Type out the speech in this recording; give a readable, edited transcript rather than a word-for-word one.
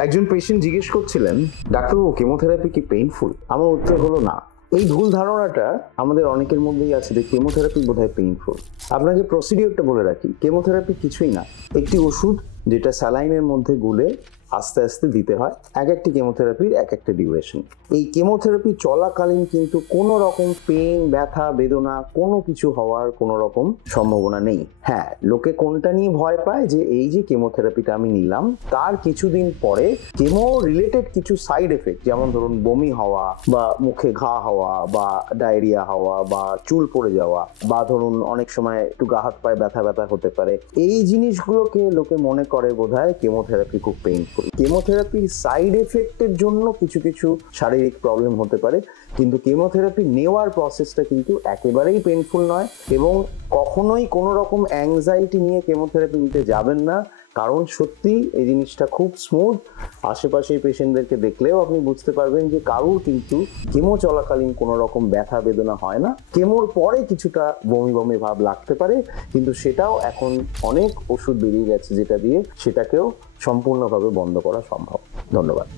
একজন পেশেন্ট জিজ্ঞেস করছিলেন, ডাক্তারবাবু কেমোথেরাপি কি পেইনফুল? আমার উত্তর হলো না। এই ভুল ধারণাটা আমাদের অনেকের মধ্যেই আছে যে কেমোথেরাপি বোধহয় পেইনফুল। আপনাকে প্রসিডিওরটা বলে রাখি, কেমোথেরাপি কিছুই না, একটি ওষুধ যেটা স্যালাইনের মধ্যে গুলে আস্তে আস্তে দিতে হয়। এক একটি কেমোথেরাপির এক একটা ডিউরেশন। এই কেমোথেরাপি চলাকালীন কিন্তু কোনো রকম পেন, ব্যথা, বেদনা কোনো কিছু হওয়ার কোনো রকম সম্ভাবনা নেই। হ্যাঁ, লোকে কোনটা নিয়ে ভয় পায় যে এই যে কেমোথেরাপিটা আমি নিলাম তার কিছুদিন পরে কেমো রিলেটেড কিছু সাইড এফেক্ট, যেমন ধরুন বমি হওয়া বা মুখে ঘা হওয়া বা ডায়রিয়া হওয়া বা চুল পড়ে যাওয়া বা ধরুন অনেক সময় একটু গা হাত পায়ে ব্যথা ব্যথা হতে পারে, এই জিনিসগুলোকে লোকে মনে করে বোধহয় কেমোথেরাপি খুব পেইনফুল। কেমোথেরাপির সাইড এফেক্টের জন্য কিছু কিছু শারীরিক প্রবলেম হতে পারে, কিন্তু কেমোথেরাপি নেওয়ার প্রসেসটা কিন্তু একেবারেই পেইনফুল নয়। এবং কখনোই কোনো রকম অ্যাংজাইটি নিয়ে কেমোথেরাপি নিতে যাবেন না, কারণ সত্যি এই জিনিসটা খুব স্মুথ। আশেপাশে পেশেন্টদেরকে দেখলেও আপনি বুঝতে পারবেন যে কারুর কিন্তু কেমো চলাকালীন কোনো রকম ব্যথা বেদনা হয় না। কেমোর পরে কিছুটা বমি বমি ভাব লাগতে পারে, কিন্তু সেটাও এখন অনেক ওষুধ বেরিয়ে গেছে যেটা দিয়ে সেটাকেও সম্পূর্ণভাবে বন্ধ করা সম্ভব। ধন্যবাদ।